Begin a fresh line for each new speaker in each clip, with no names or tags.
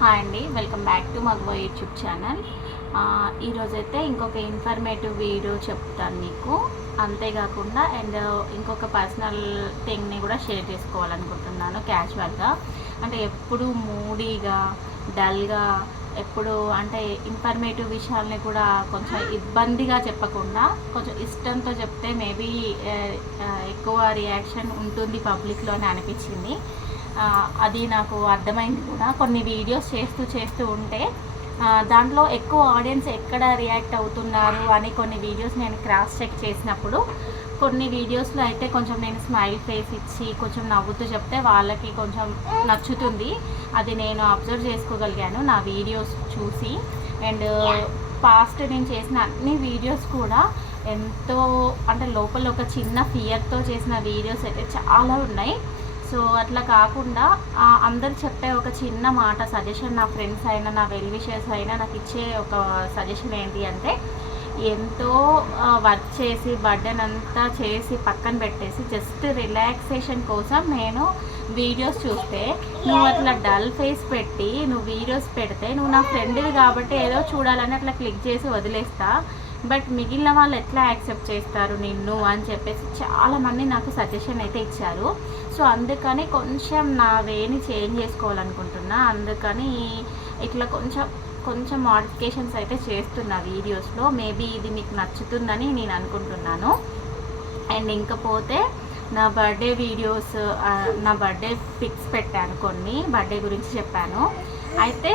Hi అండి. Welcome back to మగవా YouTube channel. ఈరోజైతే ఇంకొక ఇన్ఫర్మేటివ్ వీడియో చెప్తాను మీకు. అంతేకాకుండా అండ్ ఇంకొక పర్సనల్ థింగ్ని కూడా షేర్ చేసుకోవాలనుకుంటున్నాను క్యాజువల్గా. అంటే ఎప్పుడు మూడీగా డల్గా ఎప్పుడు అంటే ఇన్ఫర్మేటివ్ విషయాల్ని కూడా కొంచెం ఇబ్బందిగా చెప్పకుండా కొంచెం ఇష్టంతో చెప్తే మేబీ ఎక్కువ రియాక్షన్ ఉంటుంది పబ్లిక్లోనే అనిపించింది. అది నాకు అర్థమైంది కూడా. కొన్ని వీడియోస్ చేస్తూ చేస్తూ ఉంటే దాంట్లో ఎక్కువ ఆడియన్స్ ఎక్కడ రియాక్ట్ అవుతున్నారు అని కొన్ని వీడియోస్ నేను క్రాస్ చెక్ చేసినప్పుడు కొన్ని వీడియోస్లో అయితే కొంచెం నేను స్మైల్ ఫేస్ ఇచ్చి కొంచెం నవ్వుతూ చెప్తే వాళ్ళకి కొంచెం నచ్చుతుంది. అది నేను అబ్జర్వ్ చేసుకోగలిగాను నా వీడియోస్ చూసి. అండ్ పాస్ట్ నేను చేసిన అన్ని వీడియోస్ కూడా ఎంతో అంటే లోపల ఒక చిన్న ఫియర్తో చేసిన వీడియోస్ అయితే చాలా ఉన్నాయి. సో అట్లా కాకుండా అందరు చెప్పే ఒక చిన్న మాట సజెషన్ నా ఫ్రెండ్స్ అయినా నా వెల్ విషర్స్ అయినా నాకు ఇచ్చే ఒక సజెషన్ ఏంటి అంటే ఎంతో వర్క్ చేసి బర్డెన్ అంతా చేసి పక్కన పెట్టేసి జస్ట్ రిలాక్సేషన్ కోసం నేను వీడియోస్ చూస్తే నువ్వు అట్లా డల్ ఫేస్ పెట్టి నువ్వు వీడియోస్ పెడితే నువ్వు నా ఫ్రెండ్వి కాబట్టి ఏదో చూడాలని అట్లా క్లిక్ చేసి వదిలేస్తా. బట్ మిగిలిన వాళ్ళు ఎట్లా యాక్సెప్ట్ చేస్తారు నిన్ను అని చెప్పేసి చాలామంది నాకు సజెషన్ అయితే ఇచ్చారు. సో అందుకని కొంచెం నా వేని చేంజ్ చేసుకోవాలనుకుంటున్నా. అందుకని ఇట్లా కొంచెం కొంచెం మాడిఫికేషన్స్ అయితే చేస్తున్నా వీడియోస్లో. మేబీ ఇది మీకు నచ్చుతుందని నేను అనుకుంటున్నాను. అండ్ ఇంకపోతే నా బర్త్డే వీడియోస్ నా బర్త్డే పిక్స్ పెట్టాను కొన్ని బర్త్డే గురించి చెప్పాను. అయితే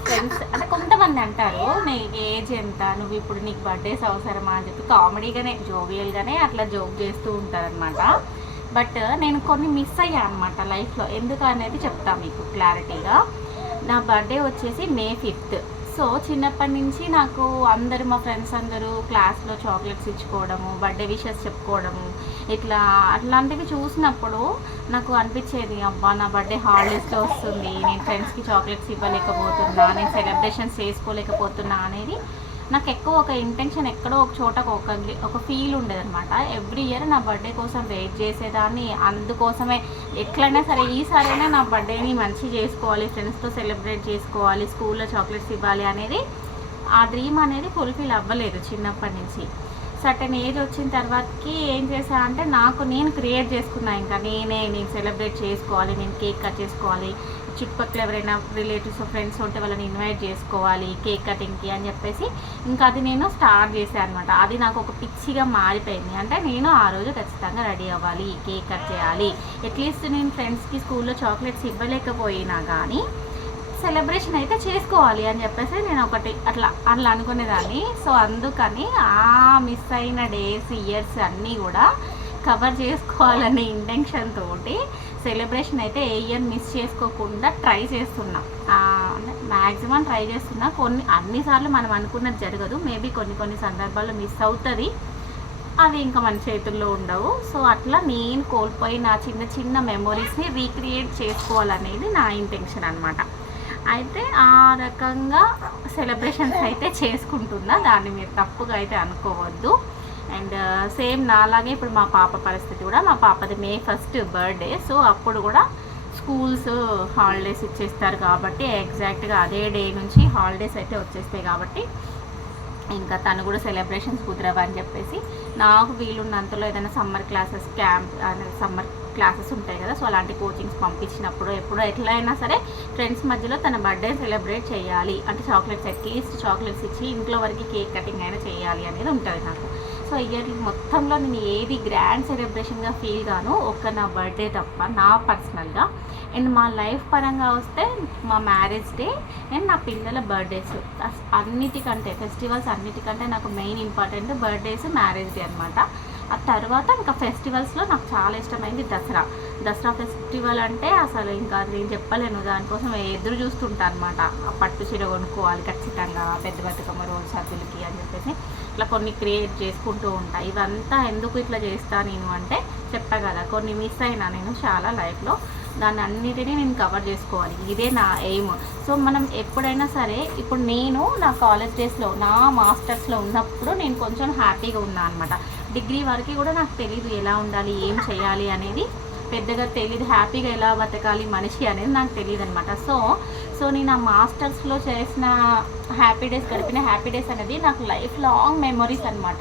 ఫ్రెండ్స్ అంటే కొంతమంది అంటారు నీ ఏజ్ ఎంత? నువ్వు ఇప్పుడు నీకు బర్త్డేస్ అవసరమా? అని చెప్పి కామెడీగానే జోవియల్గానే అట్లా జోక్ చేస్తూ ఉంటారనమాట బట్ నేను కొన్ని మిస్ అయ్యా అనమాట లైఫ్లో ఎందుకు అనేది చెప్తా మీకు క్లారిటీగా నా బర్త్డే వచ్చేసి మే ఫిఫ్త్ సో చిన్నప్పటి నుంచి నాకు అందరు మా ఫ్రెండ్స్ అందరూ క్లాస్లో చాక్లెట్స్ ఇచ్చుకోవడము బర్త్డే విషెస్ చెప్పుకోవడము ఇట్లా అట్లాంటివి చూసినప్పుడు నాకు అనిపించేది అబ్బా నా బర్త్డే హాలిడేస్లో వస్తుంది నేను ఫ్రెండ్స్కి చాక్లెట్స్ ఇవ్వలేకపోతున్నా నేను సెలబ్రేషన్స్ చేసుకోలేకపోతున్నా అనేది నాకు ఎక్కువ ఒక ఇంటెన్షన్ ఎక్కడో ఒక చోట ఒక ఒక ఫీల్ ఉండేదన్నమాట. ఎవ్రీ ఇయర్ నా బర్త్డే కోసం వెయిట్ చేసేదాన్ని. అందుకోసమే ఎట్లయినా సరే ఈసారైనా నా బర్త్డేని మంచి చేసుకోవాలి ఫ్రెండ్స్తో సెలబ్రేట్ చేసుకోవాలి స్కూల్లో చాక్లెట్స్ ఇవ్వాలి అనేది ఆ డ్రీమ్ అనేది ఫుల్ఫిల్ అవ్వలేదు చిన్నప్పటి నుంచి. సర్టన్ ఏజ్ వచ్చిన తర్వాతకి ఏం చేశా అంటే నాకు నేను క్రియేట్ చేసుకున్నా ఇంకా నేనే నేను సెలబ్రేట్ చేసుకోవాలి నేను కేక్ కట్ చేసుకోవాలి. చుట్టుపక్కల ఎవరైనా రిలేటివ్స్ ఫ్రెండ్స్ ఉంటే వాళ్ళని ఇన్వైట్ చేసుకోవాలి కేక్ కటింగ్కి అని చెప్పేసి ఇంకా అది నేను స్టార్ట్ చేశాను అనమాట అది నాకు ఒక పిచ్చిగా మారిపోయింది. అంటే నేను ఆ రోజు ఖచ్చితంగా రెడీ అవ్వాలి కేక్ కట్ చేయాలి. అట్లీస్ట్ నేను ఫ్రెండ్స్కి స్కూల్లో చాక్లెట్స్ ఇవ్వలేకపోయినా కానీ సెలబ్రేషన్ అయితే చేసుకోవాలి అని చెప్పేసి నేను ఒకటి అట్లా అట్లా అనుకునేదాన్ని. సో అందుకని ఆ మిస్ అయిన డేస్ ఇయర్స్ అన్నీ కూడా కవర్ చేసుకోవాలనే ఇంటెన్షన్ తోటి సెలబ్రేషన్ అయితే ఏ ఇయర్ మిస్ చేసుకోకుండా ట్రై చేస్తున్నా. మ్యాక్సిమం ట్రై చేస్తున్నా. కొన్ని అన్నిసార్లు మనం అనుకున్నది జరగదు. మేబీ కొన్ని కొన్ని సందర్భాల్లో మిస్ అవుతుంది. అవి ఇంకా మన చేతుల్లో ఉండవు. సో అట్లా నేను కోల్పోయిన చిన్న చిన్న మెమొరీస్ని రీక్రియేట్ చేసుకోవాలనేది నా ఇంటెన్షన్ అనమాట అయితే ఆ రకంగా సెలబ్రేషన్స్ అయితే చేసుకుంటున్నా. దాన్ని మీరు తప్పుగా అయితే అనుకోవద్దు. అండ్ సేమ్ uh, నాలాగే ఇప్పుడు మా పాప పరిస్థితి కూడా మా పాపది మే ఫస్ట్ బర్త్డే సో అప్పుడు కూడా స్కూల్స్ హాలిడేస్ uh, ఇచ్చేస్తారు కాబట్టి ఎగ్జాక్ట్గా అదే డే నుంచి హాలిడేస్ అయితే వచ్చేస్తాయి కాబట్టి ఇంకా తను కూడా సెలబ్రేషన్స్ కుదరవు అని చెప్పేసి నాకు వీలున్నంతలో ఏదైనా summer classes camp summer classes ఉంటాయి కదా సో అలాంటి కోచింగ్స్ పంపించినప్పుడు ఎప్పుడు ఎట్లా అయినా సరే ఫ్రెండ్స్ మధ్యలో తన బర్త్డే సెలబ్రేట్ చేయాలి. అంటే చాక్లెట్స్ అట్లీస్ట్ చాక్లెట్స్ ఇచ్చి ఇంట్లో వరకు కేక్ కటింగ్ అయినా చేయాలి అనేది ఉంటుంది నాకు. సో ఇయర్ మొత్తంలో నేను ఏది గ్రాండ్ సెలబ్రేషన్గా ఫీల్ గాను ఒక్క నా బర్త్డే తప్ప నా పర్సనల్గా అండ్ మా లైఫ్ పరంగా వస్తే మా మ్యారేజ్ డే అండ్ నా పిల్లల బర్త్డేస్ అన్నిటికంటే ఫెస్టివల్స్ అన్నిటికంటే నాకు main important birthdays marriage day అనమాట ఆ తర్వాత ఇంకా ఫెస్టివల్స్లో నాకు చాలా ఇష్టమైంది దసరా. దసరా ఫెస్టివల్ అంటే అసలు ఇంకా నేను చెప్పలేను. దానికోసం ఎదురు చూస్తుంటా అనమాట ఆ పట్టు చీర కొనుక్కోవాలి ఖచ్చితంగా పెద్ద బతుకమ్మ రోజు సద్దులకి అని చెప్పేసి ఇట్లా కొన్ని క్రియేట్ చేసుకుంటూ ఉంటా. ఇవంతా ఎందుకు ఇట్లా చేస్తా నేను అంటే చెప్పా కదా కొన్ని మిస్ అయినా నేను చాలా లైఫ్లో దాన్ని అన్నిటినీ నేను కవర్ చేసుకోవాలి. ఇదే నా ఎయిమ్. సో మనం ఎప్పుడైనా సరే ఇప్పుడు నేను నా కాలేజ్ డేస్లో నా మాస్టర్స్లో ఉన్నప్పుడు నేను కొంచెం హ్యాపీగా ఉన్నా అనమాట డిగ్రీ వరకు కూడా నాకు తెలియదు ఎలా ఉండాలి ఏం చేయాలి అనేది. పెద్దగా తెలియదు హ్యాపీగా ఎలా బతకాలి మనిషి అనేది నాకు తెలియదు అనమాట సో సో నేను ఆ మాస్టర్స్లో చేసిన హ్యాపీ డేస్ గడిపిన హ్యాపీ డేస్ అనేది నాకు లైఫ్ లాంగ్ మెమొరీస్ అనమాట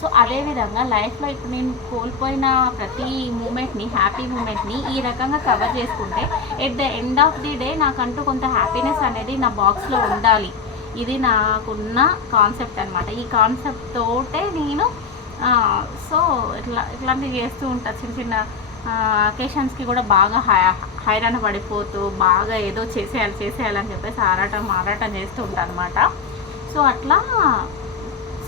సో అదేవిధంగా లైఫ్లో ఇప్పుడు నేను కోల్పోయిన ప్రతి మూమెంట్ని హ్యాపీ మూమెంట్ని ఈ రకంగా కవర్ చేసుకుంటే at the end of the day నాకంటూ కొంత హ్యాపీనెస్ అనేది నా బాక్స్లో ఉండాలి. ఇది నాకున్న కాన్సెప్ట్ అనమాట ఈ కాన్సెప్ట్ తోటే నేను సో ఇట్లా ఇట్లాంటివి చేస్తూ ఉంటా. చిన్న చిన్న అకేషన్స్కి కూడా బాగా హై హైరాణ పడిపోతూ బాగా ఏదో చేసేయాలి చేసేయాలని చెప్పేసి ఆరాటం ఆరాటం చేస్తూ ఉంటాను అనమాట సో అట్లా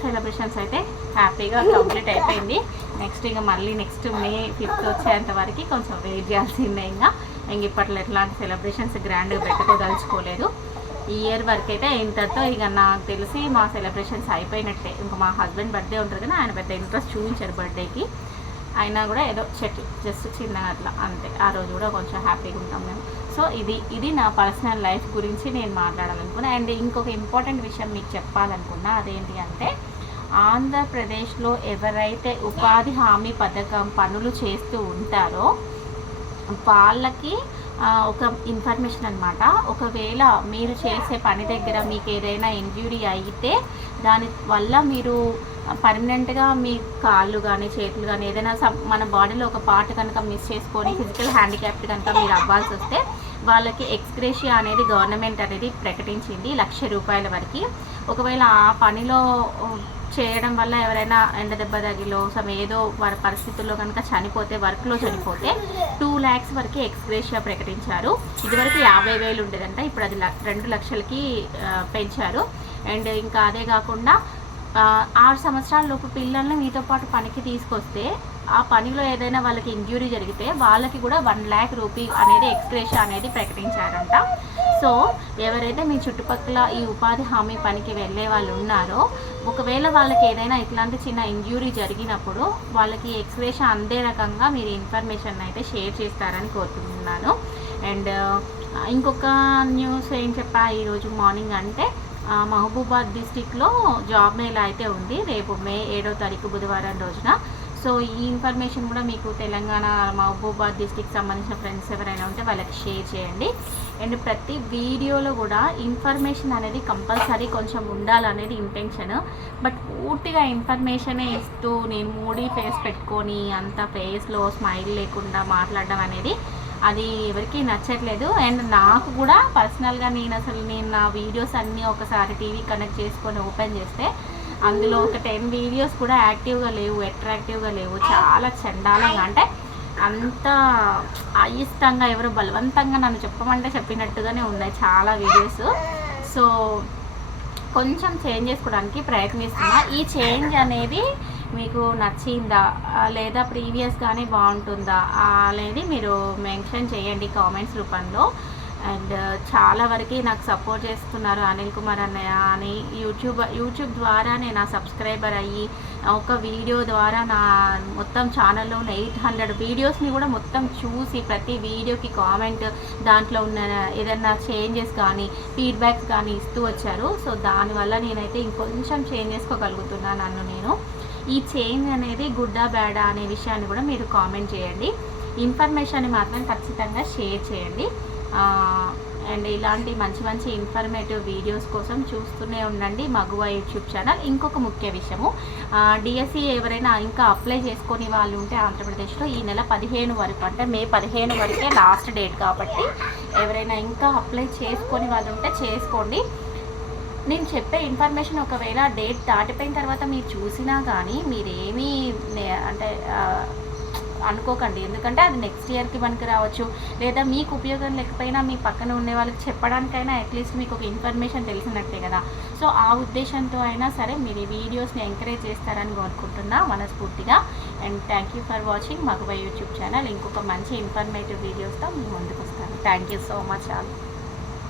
సెలబ్రేషన్స్ అయితే హ్యాపీగా కంప్లీట్ అయిపోయింది. నెక్స్ట్ ఇంకా మళ్ళీ నెక్స్ట్ మే ఫిఫ్త్ వచ్చేంత వరకు కొంచెం వెయిట్ చేయాల్సిందే ఇంకా. ఇంక ఇప్పట్లో ఎట్లాంటి సెలబ్రేషన్స్ గ్రాండ్గా పెట్టుకోదలుచుకోలేదు. ఈ ఇయర్ వరకు అయితే ఇంతతో ఇక నాకు తెలిసి మా సెలబ్రేషన్స్ అయిపోయినట్టే. ఇంకా మా హస్బెండ్ బర్త్డే ఉంటుంది కానీ ఆయన పెద్ద ఇంట్రెస్ట్ చూపించారు బర్త్డేకి అయినా కూడా ఏదో చెట్టు జస్ట్ చిన్నగా అట్లా అంతే. ఆ రోజు కూడా కొంచెం హ్యాపీగా ఉంటాం మేము. సో ఇది ఇది నా పర్సనల్ లైఫ్ గురించి నేను మాట్లాడాలనుకున్నా. అండ్ ఇంకొక ఇంపార్టెంట్ విషయం మీకు చెప్పాలనుకున్నా అదేంటి అంటే ఆంధ్రప్రదేశ్లో ఎవరైతే ఉపాధి హామీ పథకం పనులు చేస్తూ ఉంటారో వాళ్ళకి ఒక ఇన్ఫర్మేషన్ అనమాట ఒకవేళ మీరు చేసే పని దగ్గర మీకు ఏదైనా ఇంజ్యూరీ అయితే దాని వల్ల మీరు పర్మనెంట్గా మీ కాళ్ళు కానీ చేతులు కానీ ఏదైనా మన బాడీలో ఒక పార్ట్ కనుక మిస్ చేసుకొని ఫిజికల్ హ్యాండిక్యాప్ట్ కనుక మీరు అవ్వాల్సి వస్తే వాళ్ళకి ఎక్స్గ్రేషియా అనేది గవర్నమెంట్ అనేది ప్రకటించింది లక్ష రూపాయల వరకు. ఒకవేళ ఆ పనిలో చేయడం వల్ల ఎవరైనా ఎండ దెబ్బ తగిలో సమ్ ఏదో వారి పరిస్థితుల్లో కనుక చనిపోతే వర్క్లో చనిపోతే టూ ల్యాక్స్ వరకు ఎక్స్గ్రేషియా ప్రకటించారు. ఇదివరకు యాభై వేలు ఉండేదంట ఇప్పుడు అది లక్ష- రెండు లక్షలకి పెంచారు. అండ్ ఇంకా అదే కాకుండా ఆరు సంవత్సరాల లోపు పిల్లల్ని మీతో పాటు పనికి తీసుకొస్తే ఆ పనిలో ఏదైనా వాళ్ళకి ఇంజ్యూరీ జరిగితే వాళ్ళకి కూడా వన్ ల్యాక్ రూపీ అనేది ఎక్స్గ్రేషియా అనేది ప్రకటించారంట. సో ఎవరైతే మీ చుట్టుపక్కల ఈ ఉపాధి హామీ పనికి వెళ్ళే వాళ్ళు ఉన్నారో ఒకవేళ వాళ్ళకి ఏదైనా ఇట్లాంటి చిన్న ఇంజ్యూరీ జరిగినప్పుడు వాళ్ళకి ఎక్స్ప్రెషన్ అందే రకంగా మీరు ఇన్ఫర్మేషన్ అయితే షేర్ చేస్తారని కోరుకుంటున్నాను. అండ్ ఇంకొక న్యూస్ ఏం చెప్పా ఈరోజు మార్నింగ్ అంటే మహబూబాద్ డిస్టిక్లో జాబ్ మేళ అయితే ఉంది. రేపు మే ఏడో తారీఖు బుధవారం రోజున. సో ఈ ఇన్ఫర్మేషన్ కూడా మీకు తెలంగాణ మహబూబాద్ డిస్టిక్ సంబంధించిన ఫ్రెండ్స్ ఎవరైనా ఉంటే వాళ్ళకి షేర్ చేయండి. అండ్ ప్రతి వీడియోలో కూడా ఇన్ఫర్మేషన్ అనేది కంపల్సరీ కొంచెం ఉండాలనేది ఇంటెన్షన్. బట్ పూర్తిగా ఇన్ఫర్మేషనే ఇస్తూ నేను మూడీ ఫేస్ పెట్టుకొని అంత ఫేస్లో స్మైల్ లేకుండా మాట్లాడడం అనేది అది ఎవరికి నచ్చట్లేదు. అండ్ నాకు కూడా పర్సనల్గా నేను అసలు నేను నా వీడియోస్ అన్నీ ఒకసారి టీవీ కనెక్ట్ చేసుకొని ఓపెన్ చేస్తే అందులో ఒక టెన్ వీడియోస్ కూడా యాక్టివ్గా లేవు అట్రాక్టివ్గా లేవు. చాలా చండాలంగా అంటే అంత అయిష్టంగా ఎవరు బలవంతంగా నన్ను చెప్పమంటే చెప్పినట్టుగానే ఉన్నాయి చాలా వీడియోస్ సో కొంచెం చేంజ్ చేసుకోవడానికి ప్రయత్నిస్తున్నా. ఈ చేంజ్ అనేది మీకు నచ్చిందా? లేదా ప్రీవియస్ కానీ బాగుంటుందా? అనేది మీరు మెన్షన్ చేయండి కామెంట్స్ రూపంలో. అండ్ చాలా వరకు నాకు సపోర్ట్ చేస్తున్నారు అనిల్ కుమార్ అన్నయ్య అని యూట్యూబ్ యూట్యూబ్ ద్వారా నేను నా సబ్స్క్రైబర్ అయ్యి ఒక వీడియో ద్వారా నా మొత్తం ఛానల్లో ఉన్న ఎయిట్ హండ్రెడ్ వీడియోస్ని కూడా మొత్తం చూసి ప్రతి వీడియోకి కామెంట్ దాంట్లో ఉన్న ఏదన్నా చేంజెస్ కానీ ఫీడ్బ్యాక్స్ కానీ ఇస్తూ వచ్చారు. సో దానివల్ల నేనైతే ఇంకొంచెం చేంజ్ చేసుకోగలుగుతున్నాను నన్ను నేను. ఈ చేంజ్ అనేది గుడ్డా బ్యాడా అనే విషయాన్ని కూడా మీరు కామెంట్ చేయండి. ఇన్ఫర్మేషన్ మాత్రం ఖచ్చితంగా షేర్ చేయండి. అండ్ ఇలాంటి మంచి మంచి ఇన్ఫర్మేటివ్ వీడియోస్ కోసం చూస్తూనే ఉండండి మగువ యూట్యూబ్ ఛానల్ ఇంకొక ముఖ్య విషయము డిఎస్సి ఎవరైనా ఇంకా అప్లై చేసుకొని వాళ్ళు ఉంటే ఆంధ్రప్రదేశ్లో ఈ నెల పదిహేను వరకు అంటే మే పదిహేను వరకే లాస్ట్ డేట్ కాబట్టి ఎవరైనా ఇంకా అప్లై చేసుకొని వాళ్ళు ఉంటే చేసుకోండి. నేను చెప్పే ఇన్ఫర్మేషన్ ఒకవేళ డేట్ దాటిపోయిన తర్వాత మీరు చూసినా కానీ మీరేమీ అంటే అనుకోకండి. ఎందుకంటే అది నెక్స్ట్ ఇయర్కి మనకి రావచ్చు. లేదా మీకు ఉపయోగం లేకపోయినా మీ పక్కన ఉండే వాళ్ళకి చెప్పడానికైనా అట్లీస్ట్ మీకు ఒక ఇన్ఫర్మేషన్ తెలిసినట్టే కదా. సో ఆ ఉద్దేశంతో అయినా సరే మీరు ఈ వీడియోస్ని ఎంకరేజ్ చేస్తారని కోరుకుంటున్నా మనస్ఫూర్తిగా. And thank you for watching మగబై YouTube channel ఇంకొక మంచి ఇన్ఫర్మేటివ్ వీడియోస్తో మీ ముందుకు వస్తాను. Thank you so much all